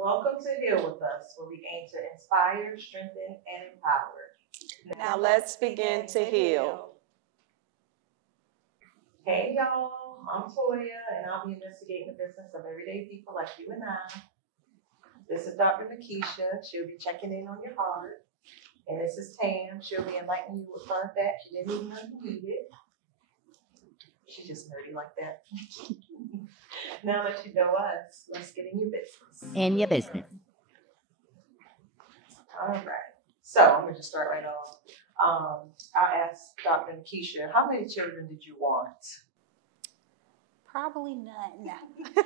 Welcome to Heal with Us, where we aim to inspire, strengthen, and empower. Now let's begin to heal. Hey y'all, I'm Toya, and I'll be investigating the business of everyday people like you and I. This is Dr. Nikkisha. She'll be checking in on your heart. And this is Tam. She'll be enlightening you with fun facts you didn't even know you needed. She's just nerdy like that. Now that you know us, let's get in your business. In your business. All right. So I'm going to just start right off. I asked Dr. Nikkisha, how many children did you want? Probably none.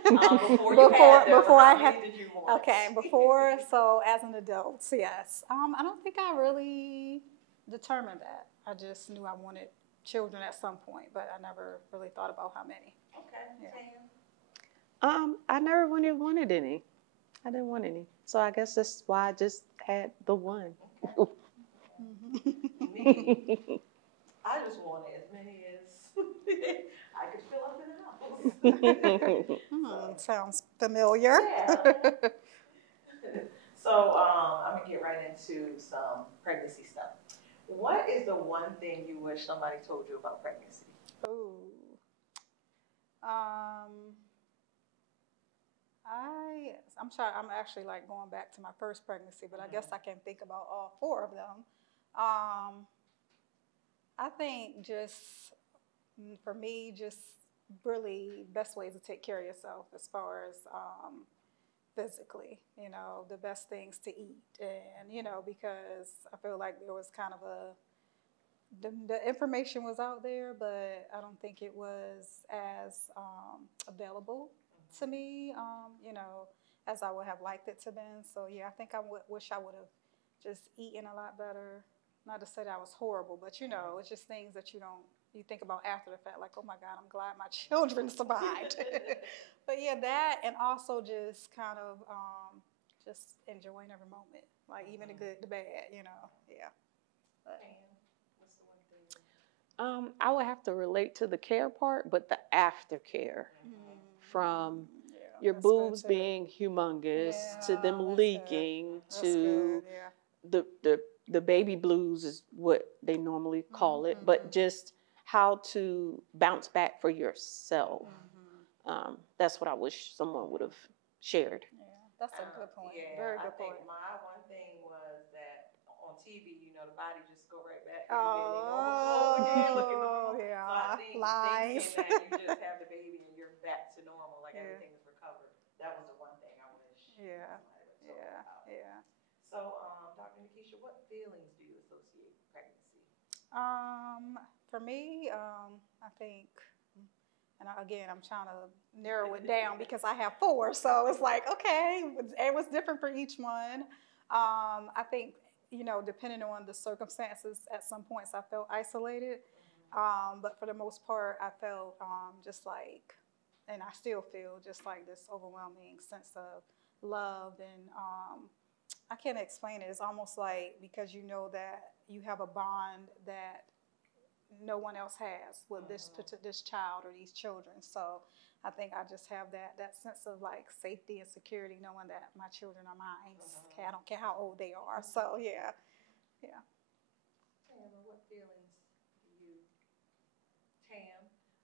Before I had, did you want? Okay, before, so as an adult, yes. I don't think I really determined that. I just knew I wanted children at some point, but I never really thought about how many. Okay. Yeah. I never really wanted any. I didn't want any. So I guess that's why I just had the one. Okay. Me, I just wanted as many as I could fill up in the house. Sounds familiar. Yeah. So I'm gonna get right into some pregnancy stuff. What is the one thing you wish somebody told you about pregnancy? Ooh. I'm actually like going back to my first pregnancy, but I guess I can think about all four of them. I think just for me, just really best ways to take care of yourself as far as physically, the best things to eat. And, because I feel like there was kind of the information was out there, but I don't think it was as available to me, as I would have liked it to been. So yeah, I think wish I would have just eaten a lot better. Not to say that I was horrible, but it's just things that you think about after the fact, like, oh my God, I'm glad my children survived. But yeah, that, and also just kind of just enjoying every moment, like even the good, the bad, yeah. But, what's the one thing? I would have to relate to the care part, but the aftercare from your boobs being humongous to them leaking to the baby blues is what they normally call it, but just how to bounce back for yourself. That's what I wish someone would have shared. Yeah, that's a good point. Yeah, Very good I think point. my one thing was that on TV, the body just go right back. Yeah. So I think Lies. thinking that you just have the baby and you're back to normal, like everything is recovered. That was the one thing I wish. Yeah. So, Dr. Nikkisha, what feelings do you associate with pregnancy? For me, I think, and again, I'm trying to narrow it down because I have four, so it's like, okay, it was different for each one. I think, depending on the circumstances, at some points I felt isolated, but for the most part, I felt just like, and I still feel just like this overwhelming sense of love, and I can't explain it. It's almost like because you know that you have a bond that no one else has with this child or these children. So I think I just have that sense of like safety and security, knowing that my children are mine. I don't care how old they are. So yeah.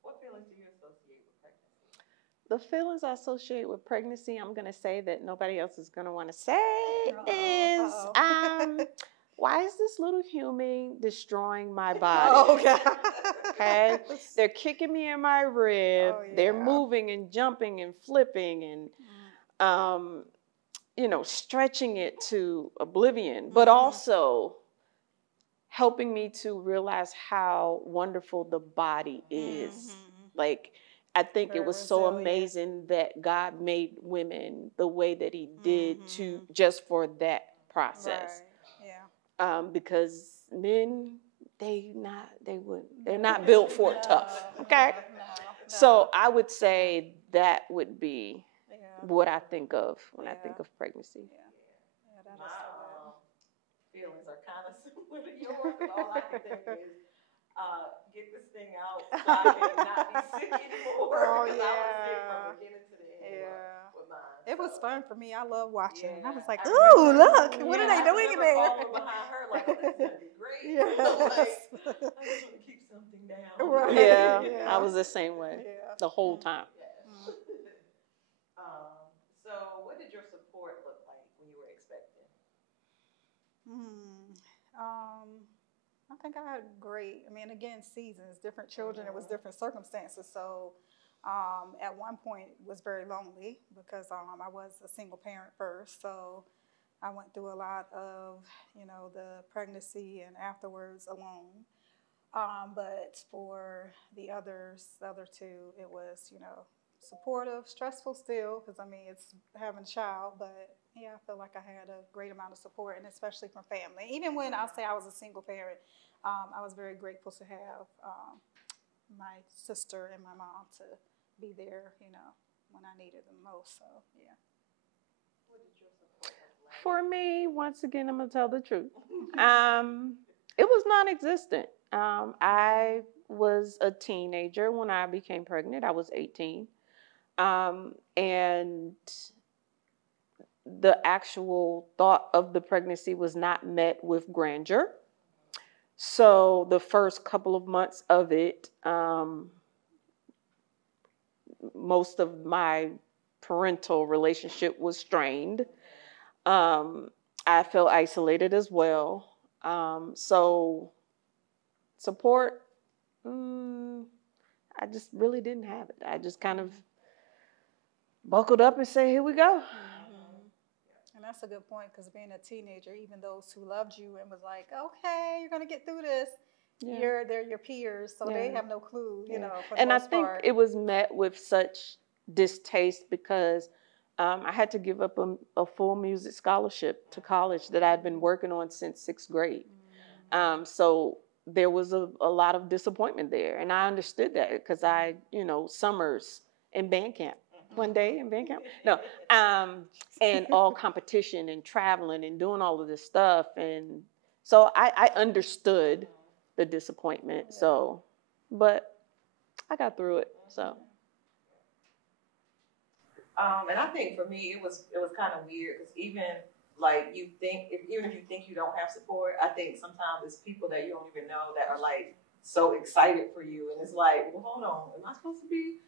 What feelings do you associate with pregnancy? The feelings I associate with pregnancy, I'm going to say that nobody else is going to want to say is, why is this little human destroying my body? Oh, God. Okay? They're kicking me in my rib. Oh, yeah. They're moving and jumping and flipping and, stretching it to oblivion, but also helping me to realize how wonderful the body is. Like, I think it was so amazing that God made women the way that he did to just for that process. Right. Yeah. Because men, they're not built for it tough. Okay? No. So I would say that would be what I think of when I think of pregnancy. Yeah, that is my so feelings are kind of similar to yours. All I can think is get this thing out so I can not be sick anymore. Oh, because I was sick from beginning to the end with mine. It was fun for me. I love watching. Yeah, I was like, I ooh, remember, look, what are yeah, they I doing in remember there? following behind her like, oh, this is gonna be great. Yes. Like, I just want to keep something down. Right. Yeah, Yeah. I was the same way Yeah. the whole time. Yes. So what did your support look like when you were expecting? Hmm. I think I had great. I mean, again, seasons, different children. It was different circumstances. So, at one point, it was very lonely because I was a single parent first. So, I went through a lot of, the pregnancy and afterwards alone. But for the others, the other two, it was, supportive, stressful still, because I mean, it's having a child, but yeah, I feel like I had a great amount of support, and especially from family. Even when I'll say I was a single parent, I was very grateful to have my sister and my mom to be there, when I needed them most. So, yeah. What did your support look like? For me, once again, I'm gonna tell the truth. It was non-existent. I was a teenager when I became pregnant. I was 18, and the actual thought of the pregnancy was not met with grandeur. So the first couple of months of it, most of my parental relationship was strained. Um, I felt isolated as well. So support, I just really didn't have it. I just kind of buckled up and said, "Here we go." And that's a good point because being a teenager, even those who loved you and was like, okay, you're going to get through this, they're your peers, so they have no clue, for the And I most think part. it was met with such distaste because I had to give up a full music scholarship to college that I'd been working on since sixth grade. So there was a lot of disappointment there. And I understood that because summers in band camp, one day in band camp, no, and all competition and traveling and doing all of this stuff. And so I understood the disappointment. So, but I got through it. So. And I think for me, it was kind of weird because even like even if you think you don't have support, I think sometimes it's people that you don't even know that are like so excited for you, and it's like, well, hold on, am I supposed to be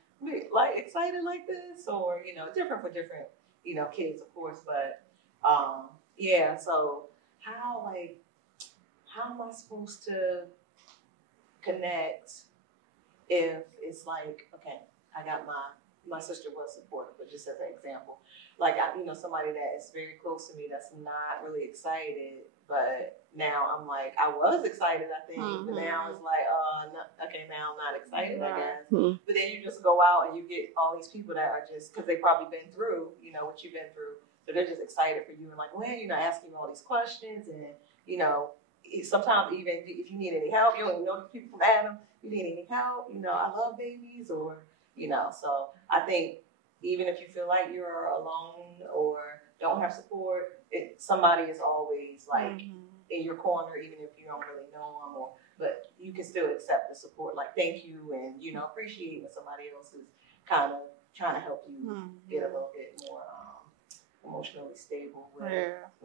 like excited like this, or different for different kids, of course, but yeah. So how am I supposed to connect if it's like, okay, I got my sister was supportive, but just as an example, like somebody that is very close to me that's not really excited, but now I'm like, I was excited, I think, but now it's like, okay, now I'm not excited, I guess. But then you just go out and you get all these people that are just, because they probably been through, what you've been through, so they're just excited for you and like, well, asking you all these questions, and sometimes even if you need any help, you don't even know these people from Adam, you need any help, I love babies, or so I think even if you feel like you're alone or don't have support, somebody is always like in your corner, even if you don't really know them, but you can still accept the support, like thank you, and appreciate when somebody else is kind of trying to help you get a little bit more emotionally stable when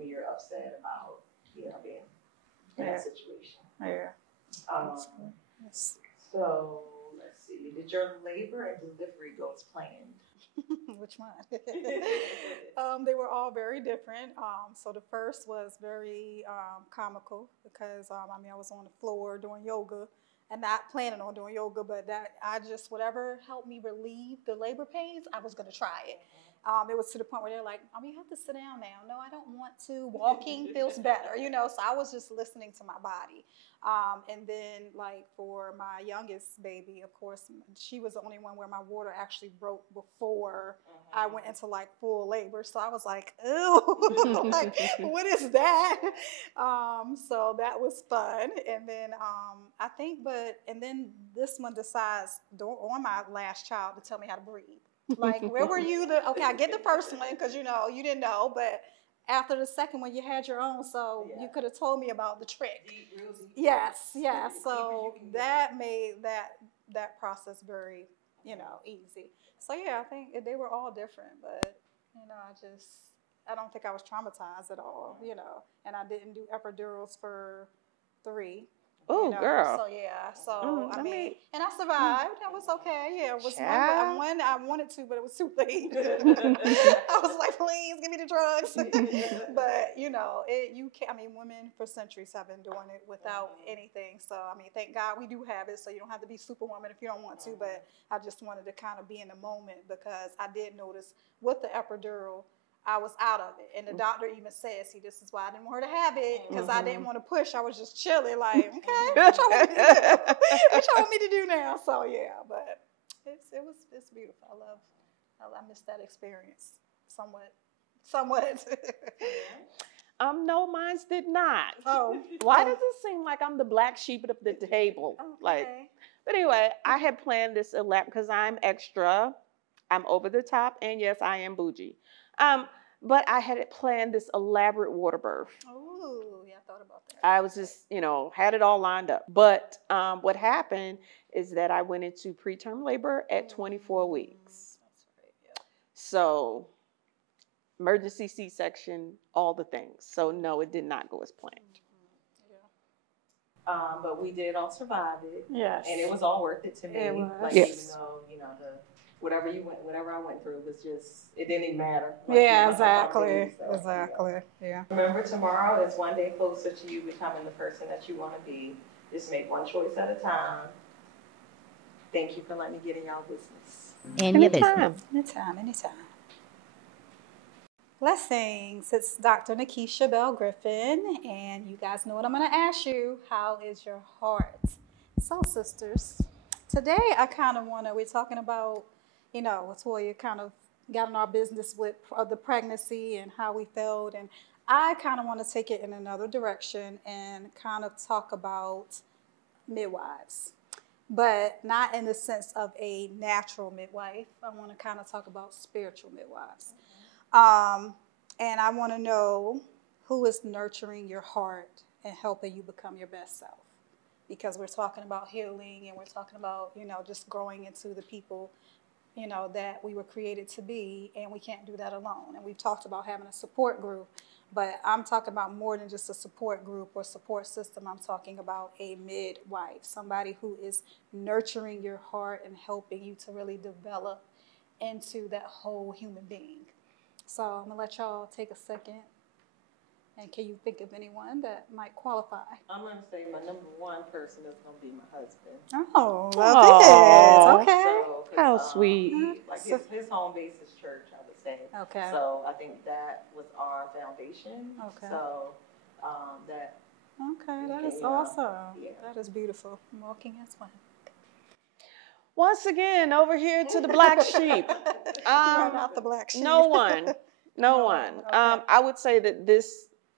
you're upset about being in that situation. So let's see. Did your labor and delivery go as planned? Which one? They were all very different. So the first was very comical because I was on the floor doing yoga and not planning on doing yoga, but whatever helped me relieve the labor pains, I was going to try it. It was to the point where they're like, you have to sit down now. No, I don't want to. Walking feels better, so I was just listening to my body. And then like for my youngest baby, of course, she was the only one where my water actually broke before I went into like full labor. So I was like, ew, like, what is that? So that was fun. And then and then this one decides on my last child to tell me how to breathe. Like, where were you? Okay, I get the first one because, you didn't know, but after the second one, you had your own, so you could have told me about the trick. Real deep. Yes. So that made that process very, easy. So yeah, I think they were all different, but I don't think I was traumatized at all, and I didn't do epidurals for 3. Oh, girl. So yeah, so I mean, and I survived. It was okay. Yeah, it was child. one I wanted to, but it was too late. I was like, please give me the drugs. But you can't. I mean, women for centuries have been doing it without anything. So I mean, thank God we do have it. So you don't have to be superwoman if you don't want to. But I just wanted to kind of be in the moment because I did notice with the epidural, I was out of it. And the doctor even said, see, this is why I didn't want her to have it, because I didn't want to push. I was just chilling, like, okay, what y'all want me to do? What y'all want me to do now? So, yeah, but it's beautiful. I miss that experience somewhat. No, mine did not. Oh. Why does it seem like I'm the black sheep of the table? Okay. But anyway, I had planned this because I'm extra, I'm over the top, and yes, I am bougie. But I had planned this elaborate water birth. Oh, yeah, I thought about that. I was just, had it all lined up. But what happened is that I went into preterm labor at 24 weeks. That's right, yeah. So emergency C-section, all the things. So no, it did not go as planned. But we did all survive it. Yes. And it was all worth it to me. It was. Like, yes. Even though, whatever I went through was just, it didn't even matter. Like, yeah, exactly. Exactly. Yeah. Remember, tomorrow is one day closer to you becoming the person that you want to be. Just make one choice at a time. Thank you for letting me get in y'all business. In your business. Anytime. Blessings. It's Dr. Nikkisha Bell-Griffin, and you guys know what I'm going to ask you. How is your heart? So, sisters, today I kind of we're talking about, Toya kind of got in our business with the pregnancy and how we felt, and I kind of want to take it in another direction and kind of talk about midwives, but not in the sense of a natural midwife. I want to kind of talk about spiritual midwives. And I want to know who is nurturing your heart and helping you become your best self. Because we're talking about healing and we're talking about, just growing into the people, that we were created to be, and we can't do that alone. And we've talked about having a support group, but I'm talking about more than just a support group or support system. I'm talking about a midwife, somebody who is nurturing your heart and helping you to really develop into that whole human being. So I'm going to let y'all take a second. And can you think of anyone that might qualify? I'm going to say my number one person is going to be my husband. Oh, love it. Okay. So, how sweet. His home base is church, I would say. Okay. So I think that was our foundation. Okay. So that is awesome. Yeah. That is beautiful. I'm walking as one. Once again, over here to the black sheep. Not the black sheep. No one. Okay. I would say that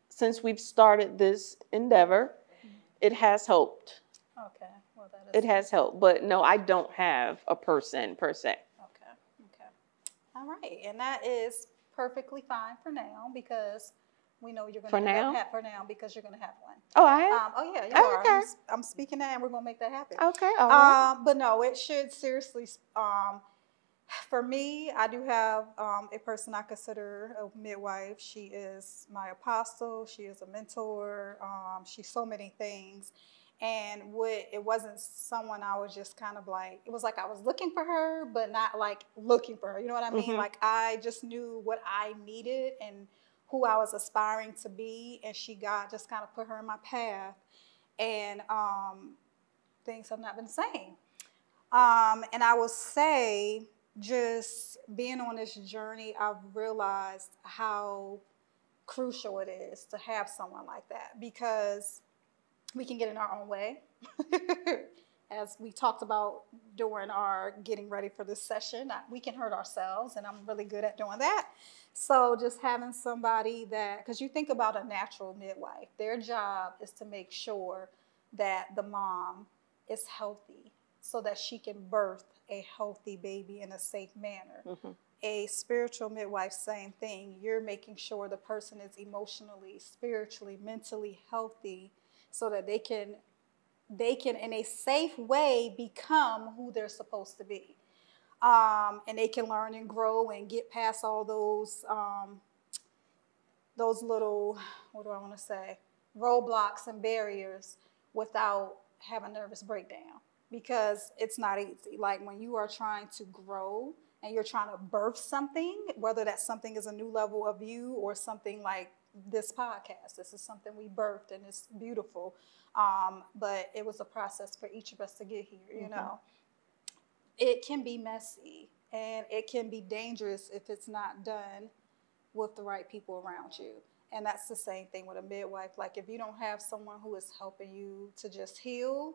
since we've started this endeavor, it has helped. Okay. Well, that is. It has helped, but no, I don't have a person per se. Okay. All right, and that is perfectly fine for now because we know you're going to have for now because you're going to have one. Oh, I have? Yeah, you are. Okay. I'm speaking that, and we're going to make that happen. Okay, all right. But no, it should seriously. For me, I do have a person I consider a midwife. She is my apostle. She is a mentor. She's so many things. And it wasn't someone I was just kind of like, it was like I was looking for her, but not like looking for her. You know what I mean? Like I just knew what I needed and who I was aspiring to be. And God just kind of put her in my path. And things have not been the same. And I will say, just being on this journey, I've realized how crucial it is to have someone like that because we can get in our own way. As we talked about during our getting ready for this session, we can hurt ourselves, and I'm really good at doing that. So just having somebody because you think about a natural midwife, their job is to make sure that the mom is healthy so that she can birth a healthy baby in a safe manner. A spiritual midwife, same thing. You're making sure the person is emotionally, spiritually, mentally healthy so that they can in a safe way become who they're supposed to be. And they can learn and grow and get past all those little, what do I want to say, roadblocks and barriers without having a nervous breakdown, because it's not easy. Like when you are trying to grow and you're trying to birth something, whether that something is a new level of you or something like this podcast. This is something we birthed and it's beautiful. But it was a process for each of us to get here, you know. It can be messy and it can be dangerous if it's not done with the right people around you. And that's the same thing with a midwife. Like if you don't have someone who is helping you to just heal,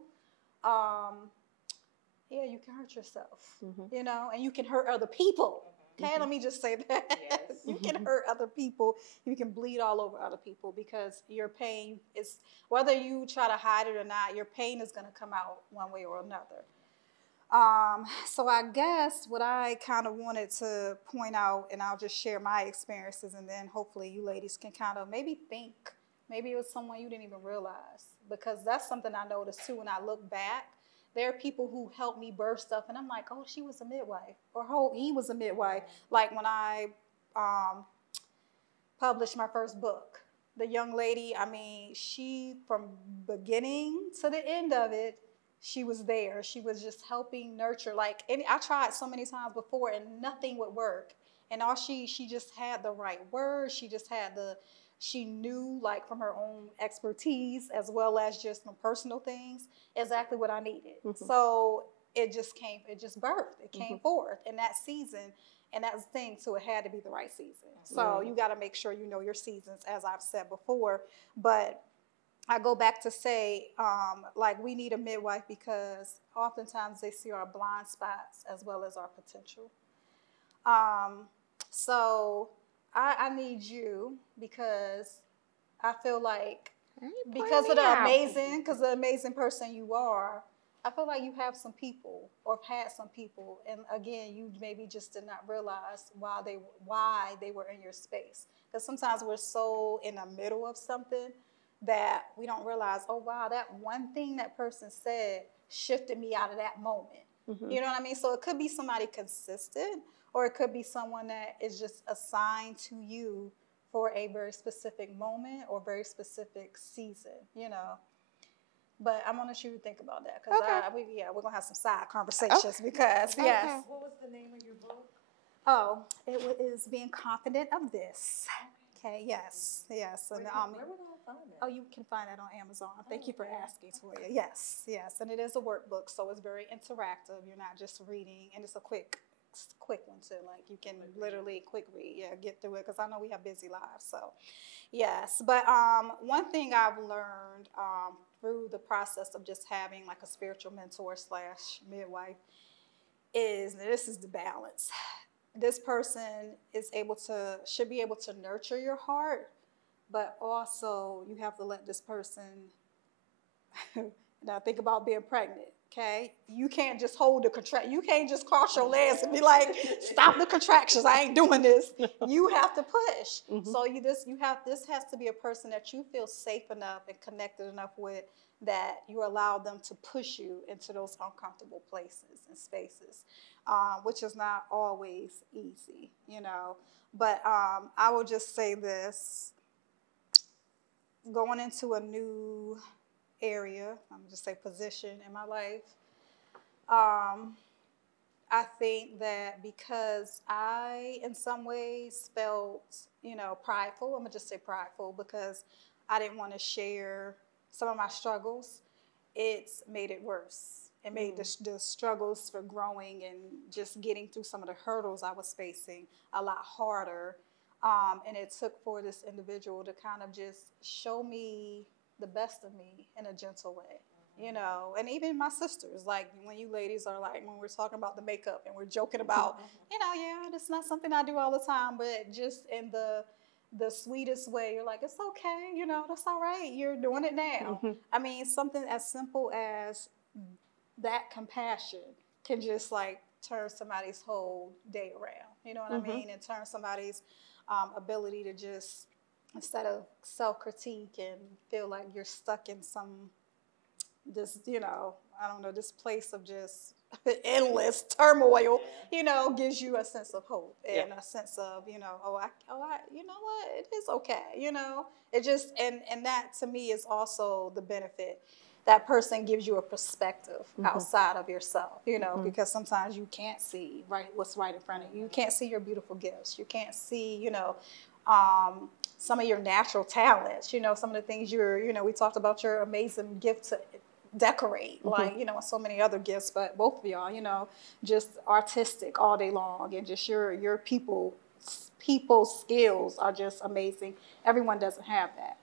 yeah, you can hurt yourself, you know, and you can hurt other people. Okay, let me just say that. Yes. You can hurt other people. You can bleed all over other people because your pain is, whether you try to hide it or not, your pain is going to come out one way or another. So I guess what I kind of wanted to point out, and I'll just share my experiences, and then hopefully you ladies can kind of maybe think, maybe it was someone you didn't even realize, because that's something I noticed too when I look back. There are people who helped me birth stuff, and I'm like, oh, she was a midwife, or oh, he was a midwife. Like when I published my first book, the young lady, I mean, she, from beginning to the end of it, she was there. She was just helping nurture. Like, I tried so many times before and nothing would work. And all she just had the right words. She just had she knew, like, from her own expertise as well as just from personal things, exactly what I needed. So it just birthed. It came forth in that season. And that's the thing, so it had to be the right season. So you got to make sure you know your seasons, as I've said before. But I go back to say, like, we need a midwife because oftentimes they see our blind spots as well as our potential. So I need you because I feel like because of the amazing person you are, I feel like you have some people or have had some people. And again, you maybe just did not realize why they were in your space. Because sometimes we're so in the middle of something that we don't realize, oh, wow, that one thing that person said shifted me out of that moment. You know what I mean? So it could be somebody consistent, or it could be someone that is just assigned to you for a very specific moment or very specific season, you know. But I want you to think about that because we're going to have some side conversations because, yes. What was the name of your book? Oh, it is Being Confident of This. Okay, yes. And where would I find that? Oh, you can find that on Amazon. Thank you for asking, Toya. Yes, and it is a workbook, so it's very interactive. You're not just reading, and it's a quick one too. Like you can literally quick read, get through it because I know we have busy lives. So, yes. But one thing I've learned through the process of just having like a spiritual mentor / midwife is this is the balance. This person should be able to nurture your heart, but also you have to let this person, now think about being pregnant, okay? You can't just hold the contract. You can't just cross your legs and be like, stop the contractions, I ain't doing this. You have to push. So this has to be a person that you feel safe enough and connected enough with that you allow them to push you into those uncomfortable places and spaces. Which is not always easy, you know. But I will just say this. Going into a new area, I'm going to just say position in my life, I think that because I, in some ways, felt, prideful. I'm going to just say prideful because I didn't want to share some of my struggles. It's made it worse. It made the struggles for growing and just getting through some of the hurdles I was facing a lot harder. And it took for this individual to kind of just show me the best of me in a gentle way, and even my sisters, like when you ladies are like, when we're talking about the makeup and we're joking about, that's not something I do all the time, but just in the sweetest way, you're like, it's okay, that's all right. You're doing it now. I mean, something as simple as that compassion can just like turn somebody's whole day around, you know what I mean? And turn somebody's ability to just, instead of self-critique and feel like you're stuck in this place of just endless turmoil, gives you a sense of hope and Yeah. a sense of, you know what, it is okay. It just, and that to me is also the benefit. That person gives you a perspective outside of yourself, because sometimes you can't see what's right in front of you. You can't see your beautiful gifts. You can't see, some of your natural talents, some of the things we talked about your amazing gift to decorate, like, and so many other gifts, but both of y'all, just artistic all day long, and just your people skills are just amazing. Everyone doesn't have that,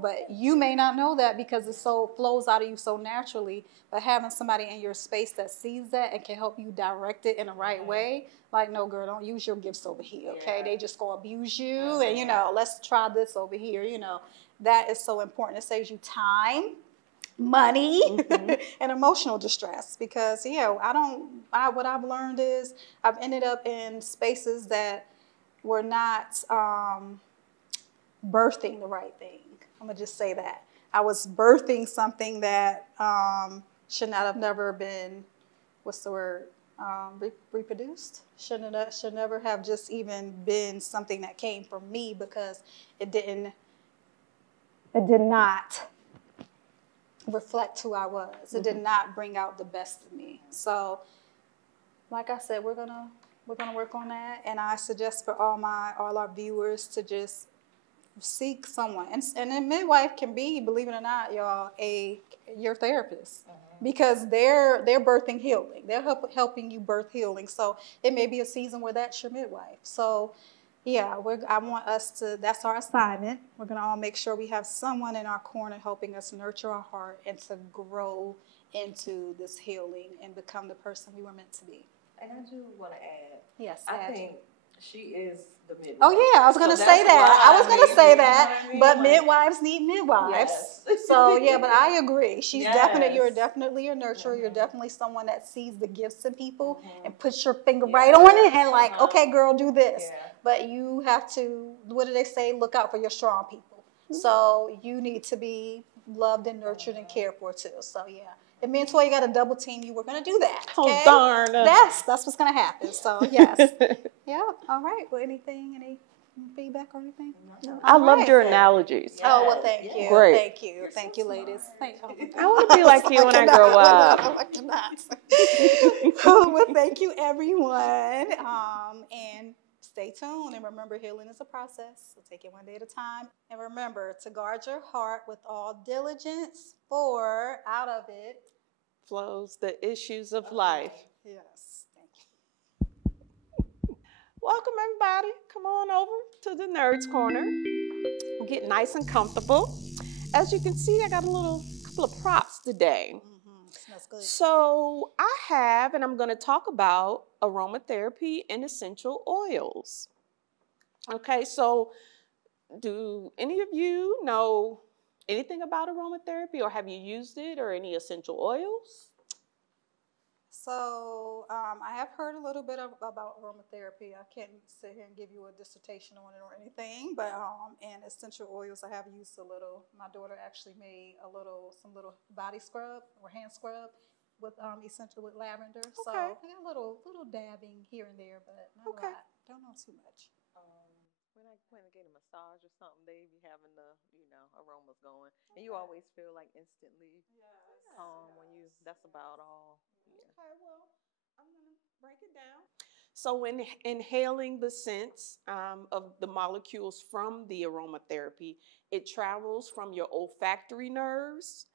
but you may not know that because it so flows out of you so naturally, but having somebody in your space that sees that and can help you direct it in the right way, like, no, girl, don't use your gifts over here, okay? They just gonna abuse you, and, let's try this over here, that is so important. It saves you time, money, and emotional distress, because what I've learned is I've ended up in spaces that were not birthing the right thing. I'm gonna just say that I was birthing something that should not have never been, what's the word, reproduced. Should never have just even been something that came from me, because it did not reflect who I was. It did not bring out the best of me. So, like I said, we're gonna work on that, and I suggest for all our viewers to just seek someone, and a midwife can be, believe it or not, y'all, your therapist, because they're birthing healing. They're helping you birth healing. So it may be a season where that's your midwife. So yeah, I want us to, that's our assignment. We're going to all make sure we have someone in our corner helping us nurture our heart and to grow into this healing and become the person we were meant to be. And I do want to add. Yes, I think she is the midwife. Oh yeah, I was going to say that. I was going to say that, but midwives need midwives. Yes. So yeah, but I agree. You're definitely a nurturer. You're definitely someone that sees the gifts in people and puts your finger right on it and like, okay, girl, do this. Yeah. But you have to, what do they say? Look out for your strong people. So you need to be loved and nurtured and cared for too. So yeah. If me and Toya got a double team, you were going to do that. Okay? Oh, darn. That's what's going to happen. So, yes. Yeah. All right. Well, any feedback or anything? No. I loved your analogies. Yes. Oh, well, thank you. Great. Thank you. Thank you, ladies. I want to be like you when I grow up. I cannot. Well, thank you, everyone. And stay tuned. And remember, healing is a process. So take it one day at a time. And remember to guard your heart with all diligence, for out of it flows the issues of life. Yes. Thank you. Welcome, everybody. Come on over to the Nerds Corner. Get nice and comfortable. As you can see, I got a couple of props today. Smells good. So I have, and I'm going to talk about aromatherapy and essential oils. Okay, so do any of you know anything about aromatherapy, or have you used it, or any essential oils? So I have heard a little bit about aromatherapy. I can't sit here and give you a dissertation on it or anything, but and essential oils I have used a little. My daughter actually made some little body scrub or hand scrub with with lavender. Okay. So I got a little dabbing here and there, but not a lot. Don't know too much. When I get a massage or something, they be having the aromas going, and you always feel like instantly calm when that's about all. Okay, well, I'm gonna break it down. So when inhaling the scents of the molecules from the aromatherapy, it travels from your olfactory nerves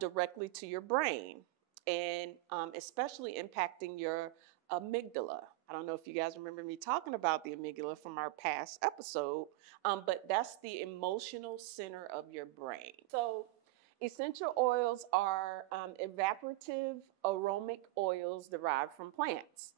directly to your brain, and especially impacting your amygdala. I don't know if you guys remember me talking about the amygdala from our past episode, but that's the emotional center of your brain. So essential oils are evaporative aromatic oils derived from plants.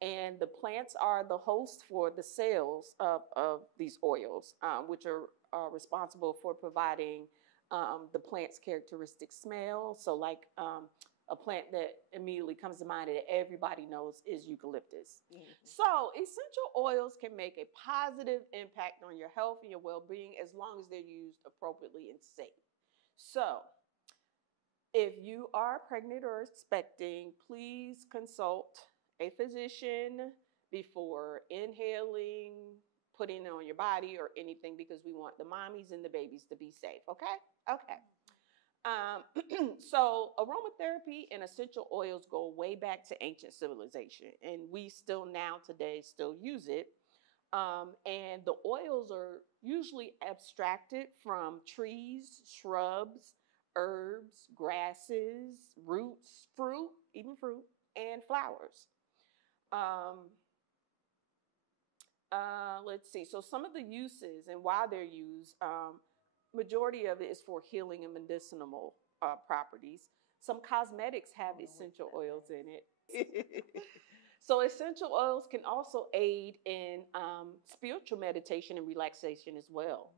And the plants are the host for the cells of these oils, which are responsible for providing the plant's characteristic smell. So like a plant that immediately comes to mind that everybody knows is eucalyptus. So essential oils can make a positive impact on your health and your well-being as long as they're used appropriately and safe. So If you are pregnant or expecting, please consult a physician before inhaling, putting it on your body or anything, because we want the mommies and the babies to be safe. Okay? Okay. So aromatherapy and essential oils go way back to ancient civilization, and we still now today still use it. And the oils are usually abstracted from trees, shrubs, herbs, grasses, roots, fruit, even fruit, and flowers. Um, let's see. So some of the uses and why they're used, majority of it is for healing and medicinal properties. Some cosmetics have essential oils in it. So essential oils can also aid in spiritual meditation and relaxation as well.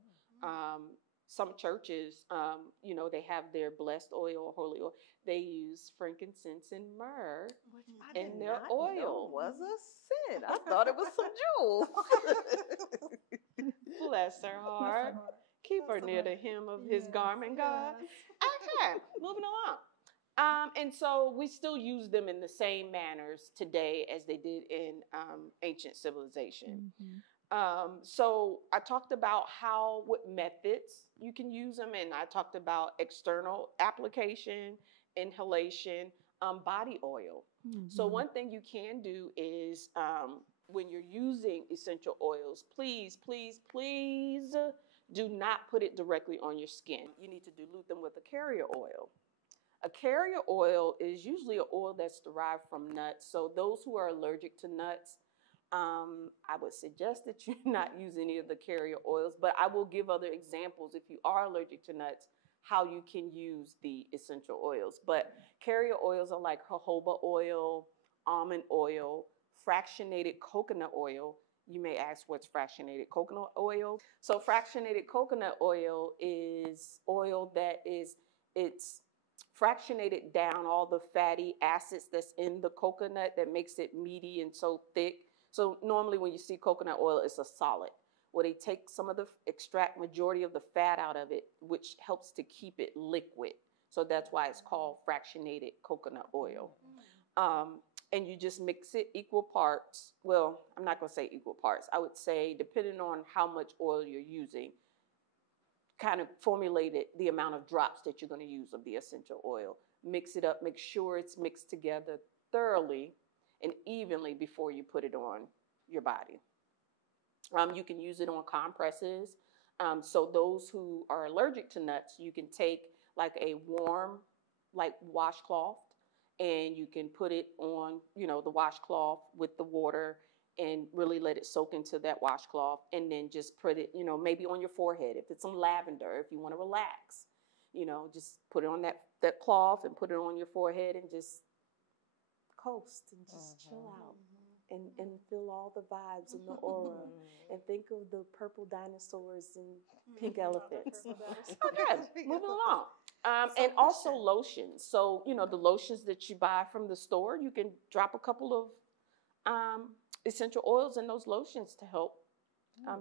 Some churches, they have their blessed oil or holy oil. They use frankincense and myrrh in their oil. Was a sin. I thought it was some jewels. Bless her heart. Keep her near the hem of his garment, God. Okay, moving along. And so we still use them in the same manners today as they did in ancient civilization. So I talked about what methods you can use them, and I talked about external application, inhalation, body oil. So one thing you can do is when you're using essential oils, please, please, please do not put it directly on your skin. You need to dilute them with a carrier oil. A carrier oil is usually an oil that's derived from nuts. So those who are allergic to nuts, I would suggest that you not use any of the carrier oils, but I will give other examples if you are allergic to nuts, how you can use the essential oils. But carrier oils are like jojoba oil, almond oil, fractionated coconut oil. You may ask, what's fractionated coconut oil? So fractionated coconut oil is oil that it's fractionated down all the fatty acids that's in the coconut that makes it meaty and so thick. So normally when you see coconut oil, it's a solid. Well, they take some of extract majority of the fat out of it, which helps to keep it liquid. So that's why it's called fractionated coconut oil. And you just mix it equal parts. Well, I'm not going to say equal parts. I would say depending on how much oil you're using, kind of formulated the amount of drops that you're going to use of the essential oil. Mix it up, make sure it's mixed together thoroughly and evenly before you put it on your body. You can use it on compresses. So those who are allergic to nuts, you can take like a warm, like washcloth, and you can put it on, the washcloth with the water and really let it soak into that washcloth, and then just put it, maybe on your forehead. If it's some lavender, if you want to relax, just put it on that cloth and put it on your forehead and just coast and just chill out and feel all the vibes and the aura and think of the purple dinosaurs and pink elephants. Okay, moving along. And also lotions. So, the lotions that you buy from the store, you can drop a couple of essential oils in those lotions to help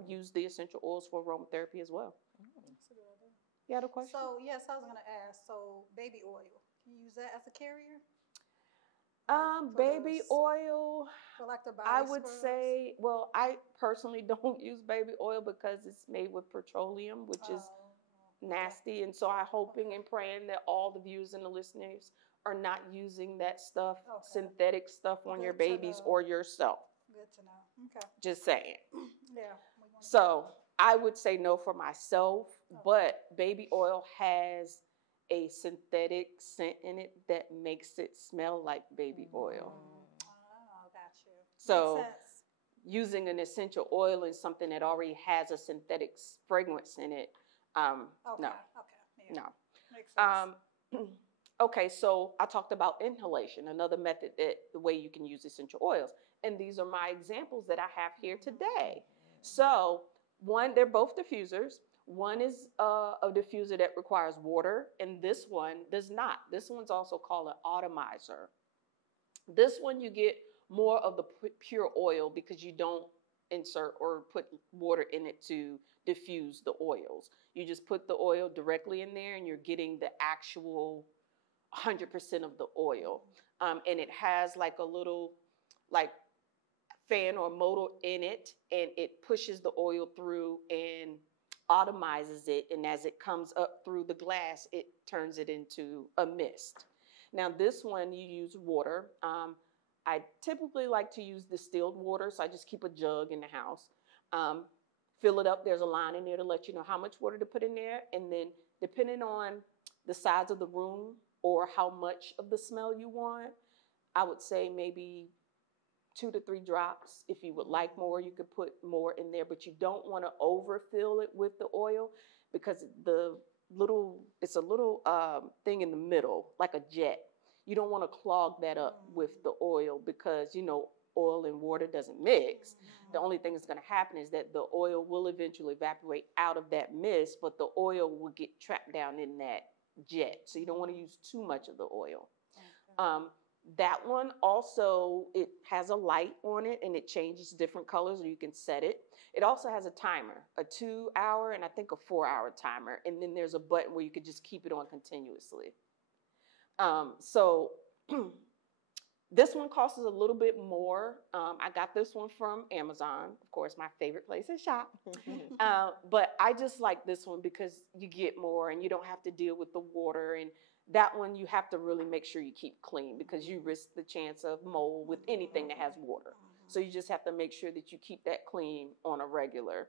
use the essential oils for aromatherapy as well. That's a good idea. You had a question? So, yes, I was going to ask, so baby oil, can you use that as a carrier? Baby oil, for like the body I would scrubs? say, well, I personally don't use baby oil because it's made with petroleum, which is nasty. And so I'm hoping and praying that all the viewers and the listeners are not using that stuff, synthetic stuff on your babies or yourself. Good to know. Okay. Just saying. Yeah. So I would say no for myself, but baby oil has a synthetic scent in it that makes it smell like baby oil. Oh, got you. So Makes sense. using an essential oil in something that already has a synthetic fragrance in it, no. Okay. Yeah. No. Makes sense. Okay, so I talked about inhalation, another method the way you can use essential oils. And these are my examples that I have here today. So they're both diffusers. One is a diffuser that requires water, and this one does not. This one's also called an atomizer. This one you get more of the pure oil because you don't insert or put water in it to diffuse the oils. You just put the oil directly in there and you're getting the actual 100% of the oil. And it has like a little like fan or motor in it, and it pushes the oil through and automizes it. And as it comes up through the glass, it turns it into a mist. Now this one, you use water. I typically like to use distilled water, so I just keep a jug in the house. Fill it up. There's a line in there to let you know how much water to put in there. And then depending on the size of the room or how much of the smell you want, I would say maybe 2 to 3 drops. If you would like more, you could put more in there, but you don't want to overfill it with the oil, because it's a little thing in the middle, like a jet. You don't want to clog that up with the oil, because, you know, oil and water doesn't mix. The only thing that's going to happen is that the oil will eventually evaporate out of that mist, but the oil will get trapped down in that jet. So you don't want to use too much of the oil. That one also, it has a light on it, and it changes different colors, or you can set it. It also has a timer, a 2-hour and I think a 4-hour timer. And then there's a button where you could just keep it on continuously. So this one costs a little bit more. I got this one from Amazon, of course, my favorite place to shop. But I just like this one because you get more and you don't have to deal with the water. And that one, you have to really make sure you keep clean, because you risk the chance of mold with anything that has water. So you just have to make sure that you keep that clean on a regular.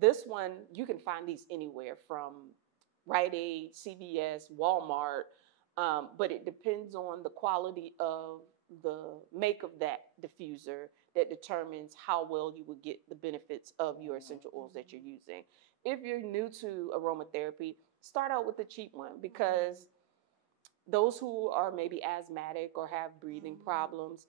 This one, you can find these anywhere from Rite Aid, CVS, Walmart, but it depends on the quality of the make of that diffuser that determines how well you would get the benefits of your essential oils that you're using. If you're new to aromatherapy, start out with the cheap one, because those who are maybe asthmatic or have breathing problems,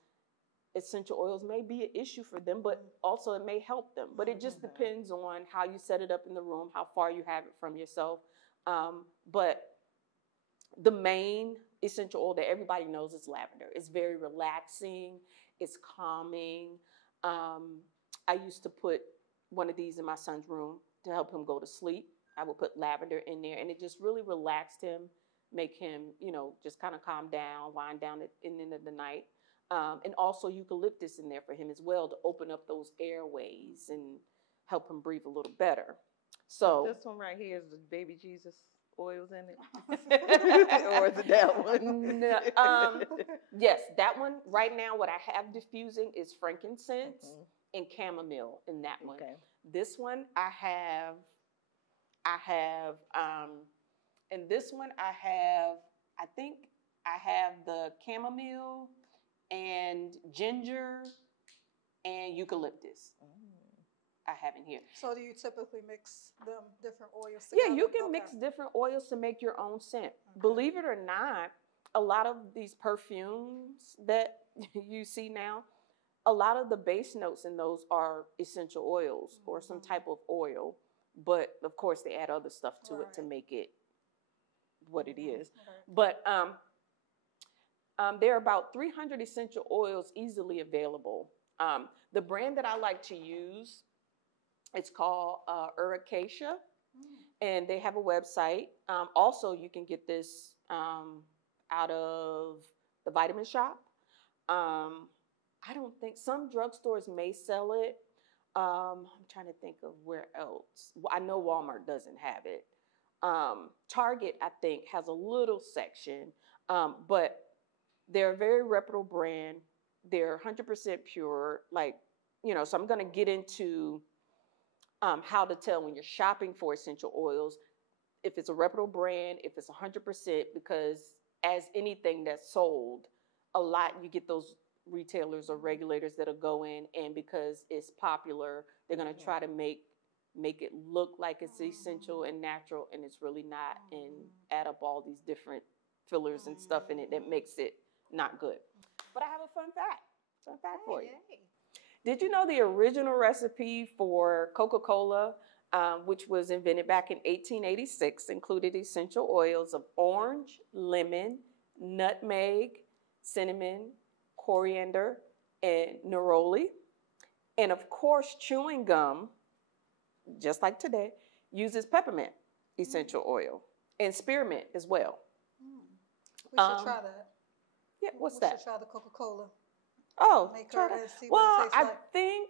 essential oils may be an issue for them, but also it may help them. But it just depends on how you set it up in the room, how far you have it from yourself. But the main essential oil that everybody knows is lavender. It's very relaxing. It's calming. I used to put one of these in my son's room to help him go to sleep. I would put lavender in there, and it just really relaxed him, make him, you know, just kind of calm down, wind down in the end of the night. And also eucalyptus in there for him as well, to open up those airways and help him breathe a little better. So this one right here is the baby Jesus oils in it, or is it that one? Yes, that one right now. What I have diffusing is frankincense and chamomile in that one. Okay. This one I have, and this one I think I have the chamomile and ginger and eucalyptus. I have in here. So do you typically mix them different oils together? Yeah, you can mix different oils to make your own scent. Okay. Believe it or not, a lot of these perfumes that you see now, a lot of the base notes in those are essential oils or some type of oil. But of course, they add other stuff to it to make it what it is. But there are about 300 essential oils easily available. The brand that I like to use, it's called Nikkisha, and they have a website. Also, you can get this out of the vitamin shop. I don't think, some drugstores may sell it. I'm trying to think of where else. I know Walmart doesn't have it. Target, I think, has a little section, but they're a very reputable brand. They're 100% pure, like, you know, so I'm going to get into how to tell when you're shopping for essential oils, if it's a reputable brand, if it's 100%, because as anything that's sold, a lot, you get those retailers or regulators that'll go in, and because it's popular, they're going to try to make it look like it's essential and natural, and it's really not, and add up all these different fillers and stuff in it that makes it not good. But I have a fun fact for you. Did you know the original recipe for Coca-Cola, which was invented back in 1886, included essential oils of orange, lemon, nutmeg, cinnamon, coriander, and neroli? And of course, chewing gum, just like today, uses peppermint essential oil and spearmint as well. We should try that. Yeah, what's we that? We should try the Coca-Cola. Oh, Make try her that. and see Well, what it tastes I like. think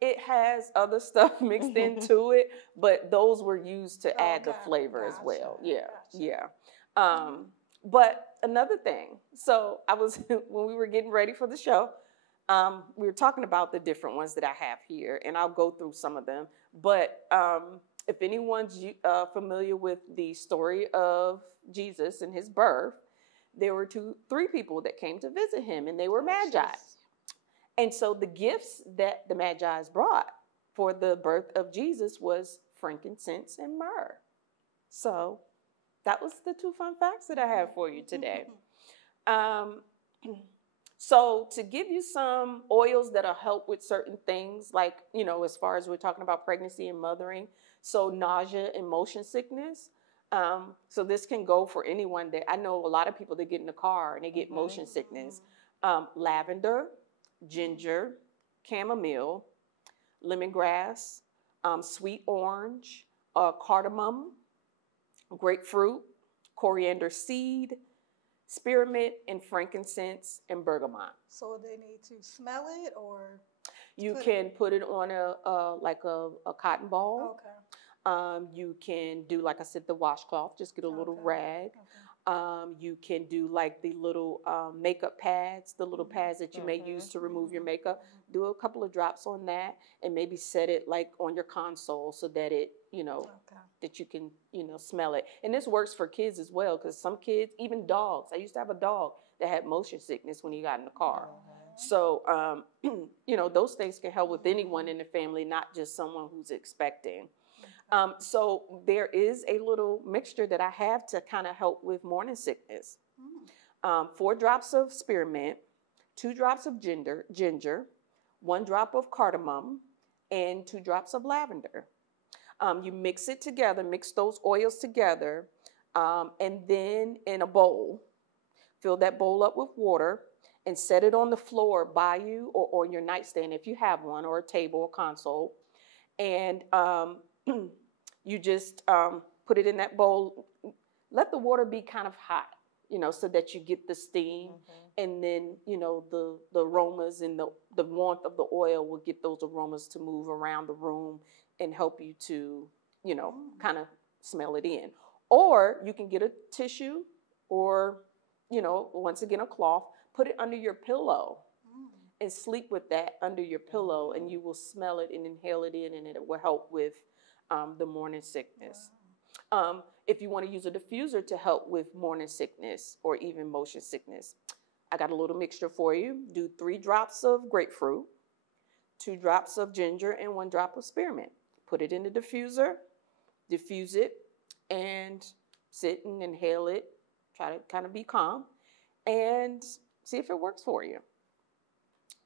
it has other stuff mixed into it, but those were used to add the flavor as well. Yeah, yeah. But another thing, so I was when we were getting ready for the show, we were talking about the different ones that I have here, and I'll go through some of them. But if anyone's familiar with the story of Jesus and his birth, there were three people that came to visit him, and they were magi. And so the gifts that the Magi's brought for the birth of Jesus was frankincense and myrrh. So that was the two fun facts that I have for you today. So to give you some oils that'll help with certain things, like, you know, as far as we're talking about pregnancy and mothering, so nausea and motion sickness. So this can go for anyone that I know a lot of people that get in the car and they get motion sickness. Lavender, ginger, chamomile, lemongrass, sweet orange, cardamom, grapefruit, coriander seed, spearmint, and frankincense, and bergamot. So they need to smell it, or you can put it on a cotton ball. Okay. You can do, like I said, the washcloth. Just get a little rag. Okay. You can do like the little makeup pads, the little pads that you may use to remove your makeup. Do a couple of drops on that, and maybe set it like on your console so that it, you know, that you can, you know, smell it. And this works for kids as well, because some kids, even dogs. I used to have a dog that had motion sickness when he got in the car. So, you know, those things can help with anyone in the family, not just someone who's expecting. So there is a little mixture that I have to kind of help with morning sickness. 4 drops of spearmint, 2 drops of ginger, 1 drop of cardamom, and 2 drops of lavender. You mix it together, mix those oils together, and then in a bowl, fill that bowl up with water and set it on the floor by you or on your nightstand if you have one, or a table or console. And you just put it in that bowl. Let the water be kind of hot, you know, so that you get the steam. And then, you know, the aromas and the warmth of the oil will get those aromas to move around the room and help you to, you know, kind of smell it in. Or you can get a tissue or, you know, once again, a cloth, put it under your pillow and sleep with that under your pillow, and you will smell it and inhale it in, and it will help with the morning sickness. If you want to use a diffuser to help with morning sickness or even motion sickness, I got a little mixture for you. Do 3 drops of grapefruit, 2 drops of ginger, and 1 drop of spearmint. Put it in the diffuser, diffuse it, and sit and inhale it. Try to kind of be calm and see if it works for you.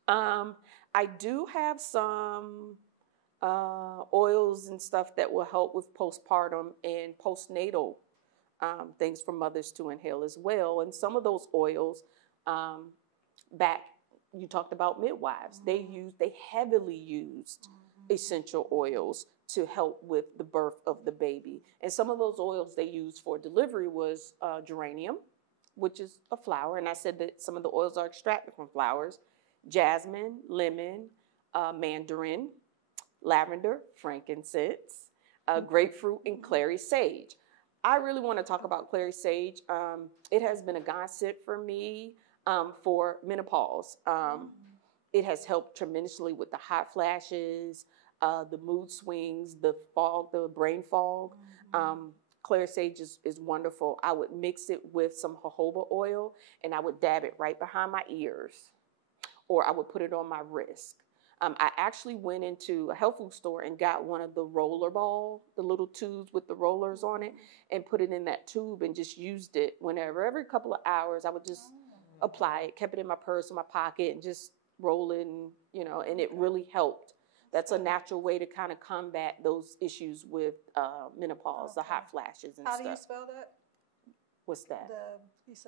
I do have some oils and stuff that will help with postpartum and postnatal things for mothers to inhale as well. And some of those oils, you talked about midwives. They heavily used essential oils to help with the birth of the baby. And some of those oils they used for delivery was geranium, which is a flower. And I said that some of the oils are extracted from flowers. Jasmine, lemon, mandarin, lavender, frankincense, grapefruit, and clary sage. I really want to talk about clary sage. It has been a godsend for me for menopause. It has helped tremendously with the hot flashes, the mood swings, the fog, the brain fog. Clary sage is wonderful. I would mix it with some jojoba oil, and I would dab it right behind my ears, or I would put it on my wrist. I actually went into a health food store and got one of the roller ball, the little tubes with the rollers on it, and put it in that tube and just used it whenever. Every couple of hours, I would just apply it, kept it in my purse or my pocket, and just roll it, and, you know, and it really helped. That's a natural way to kind of combat those issues with menopause, the hot flashes and stuff. How do you spell that? What's that?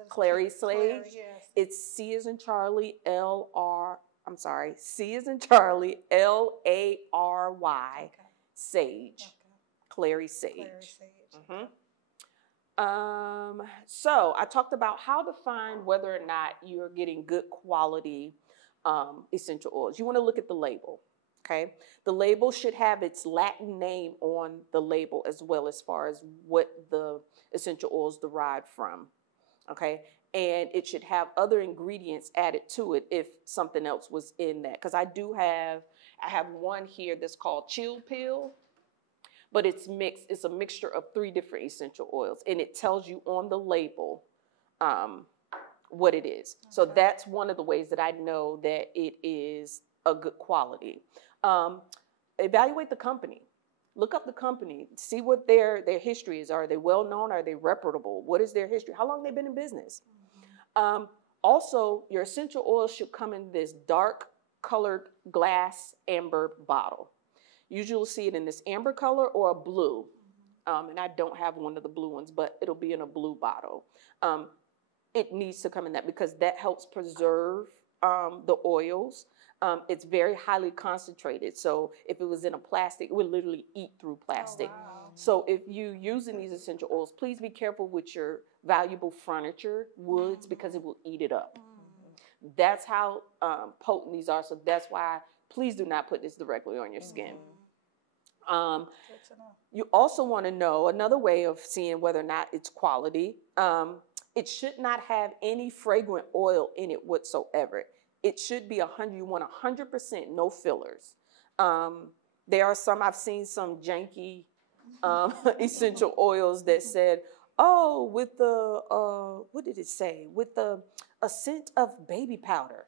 Clary sage. Yes. It's C as in Charlie, C as in Charlie, Lary, sage. Okay. Clary sage. Clary sage. So I talked about how to find whether or not you're getting good quality essential oils. You want to look at the label. Okay, the label should have its Latin name on the label as well, as far as what the essential oils derive from. Okay, and it should have other ingredients added to it if something else was in that. Because I have one here that's called Chill Pill, but it's mixed. It's a mixture of 3 different essential oils, and it tells you on the label what it is. Okay. So that's one of the ways that I know that it is a good quality. Evaluate the company. Look up the company. See what their history is. Are they well known? Are they reputable? What is their history? How long have they been in business? Mm-hmm. Also, your essential oils should come in this dark colored glass amber bottle. Usually you'll see it in this amber color or a blue. And I don't have one of the blue ones, but it'll be in a blue bottle. It needs to come in that because that helps preserve the oils. It's very highly concentrated. So if it was in a plastic, it would literally eat through plastic. Oh, wow. So if you're using these essential oils, please be careful with your valuable furniture, woods, because it will eat it up. That's how potent these are. So that's why please do not put this directly on your skin. You also want to know another way of seeing whether or not it's quality. It should not have any fragrant oil in it whatsoever. It should be you want 100% no fillers. There are some, I've seen some janky essential oils that said, oh, with the, what did it say? With a scent of baby powder.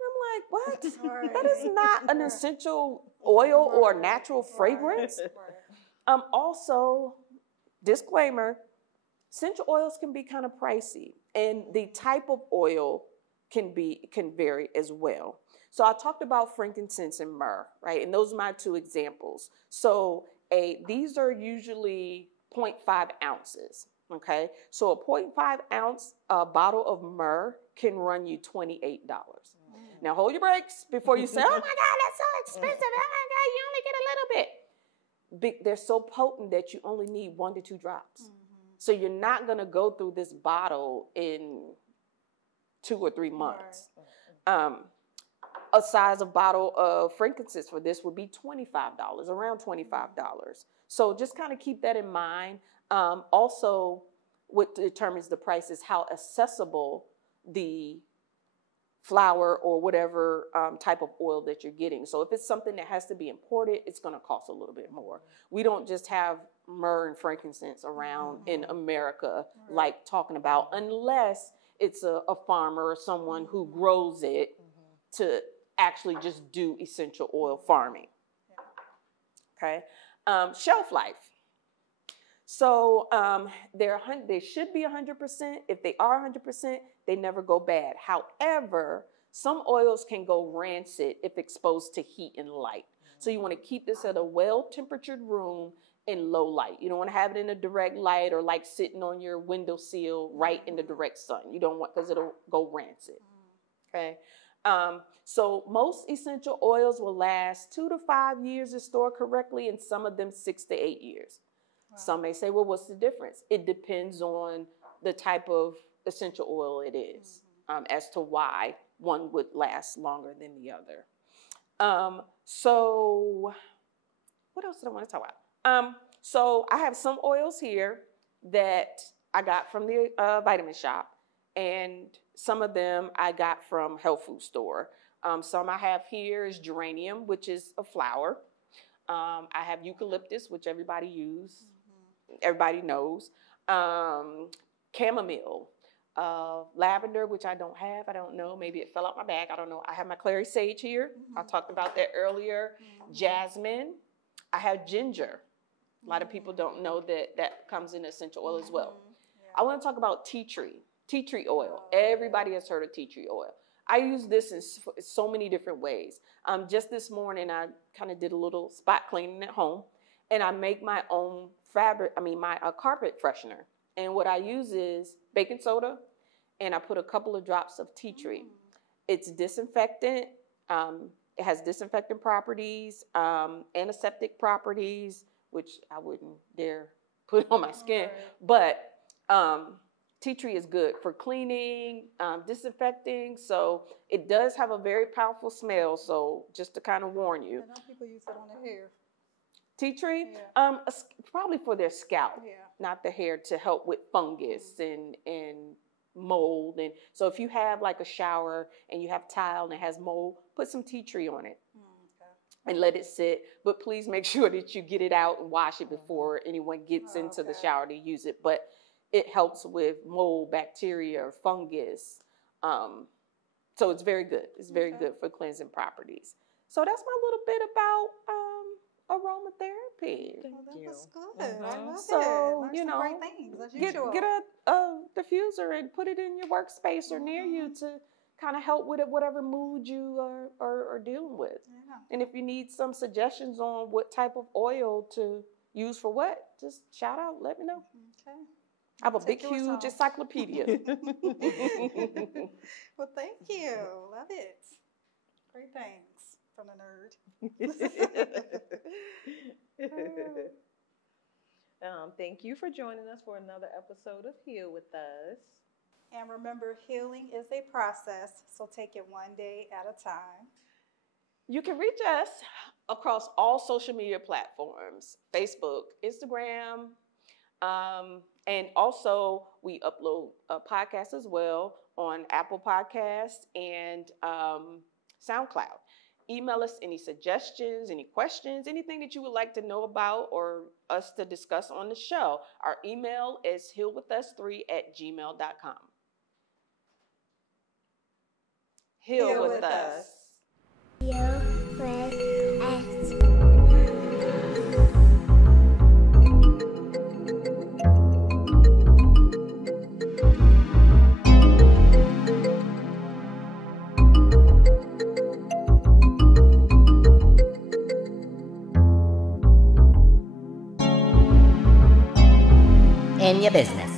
I'm like, what? Right. That is not an essential oil or natural fragrance. Right. Also, disclaimer, essential oils can be kind of pricey, and the type of oil can vary as well. So I talked about frankincense and myrrh, right? And those are my 2 examples. So these are usually 0.5 ounces, okay? So a 0.5 ounce bottle of myrrh can run you $28. Now hold your brakes before you say, oh my God, that's so expensive. Oh my God, you only get a little bit. They're so potent that you only need 1 to 2 drops. So you're not going to go through this bottle in 2 or 3 months. Right. A size of bottle of frankincense for this would be $25, around $25. So just kind of keep that in mind. Also, what determines the price is how accessible the flour or whatever type of oil that you're getting. So if it's something that has to be imported, it's going to cost a little bit more. We don't just have myrrh and frankincense around in America, like talking about, unless it's a farmer or someone who grows it to actually just do essential oil farming. Okay. Shelf life. So they should be 100%. If they are 100%, they never go bad. However, some oils can go rancid if exposed to heat and light. So you want to keep this at a well-temperatured room in low light. You don't want to have it in a direct light or like sitting on your windowsill right in the direct sun. You don't want, because it'll go rancid. Okay. So most essential oils will last 2 to 5 years if stored correctly, and some of them 6 to 8 years. Wow. Some may say, well, what's the difference? It depends on the type of essential oil it is, as to why one would last longer than the other. So what else did I want to talk about? So I have some oils here that I got from the vitamin shop, and some of them I got from health food store. Some I have here is geranium, which is a flower. I have eucalyptus, which everybody knows. Chamomile, lavender, which I don't have. I don't know. Maybe it fell out my bag. I don't know. I have my clary sage here. I talked about that earlier. Jasmine. I have ginger. A lot of people don't know that comes in essential oil as well. I want to talk about tea tree oil. Everybody has heard of tea tree oil. I use this in so many different ways. Just this morning, I kind of did a little spot cleaning at home, and I make my own my carpet freshener. And what I use is baking soda, and I put a couple of drops of tea tree. It's disinfectant. It has disinfectant properties, antiseptic properties, which I wouldn't dare put on my skin. But tea tree is good for cleaning, disinfecting. So it does have a very powerful smell. So just to kind of warn you. I know people use it on their hair. Tea tree, Yeah. probably for their scalp, not the hair, to help with fungus and mold. And so if you have like a shower and you have tile and it has mold, put some tea tree on it. And let it sit, but please make sure that you get it out and wash it before anyone gets into the shower to use it. But it helps with mold, bacteria, or fungus. So it's very good. It's very good for cleansing properties. So that's my little bit about aromatherapy. Well, that was good. I love so, it. you know, great things, as usual. get a diffuser and put it in your workspace or near you to kind of help with it, whatever mood you are dealing with. Yeah. And if you need some suggestions on what type of oil to use for what, just shout out, let me know. Okay. I have a big, huge encyclopedia. Well, thank you. Love it. Great things from the nerd. Thank you for joining us for another episode of Heal with Us. And remember, healing is a process, so take it one day at a time. You can reach us across all social media platforms, Facebook, Instagram, and also we upload a podcast as well on Apple Podcasts and SoundCloud. Email us any suggestions, any questions, anything that you would like to know about or us to discuss on the show. Our email is healwithus3@gmail.com. Heal with us. Heal with us. In your business.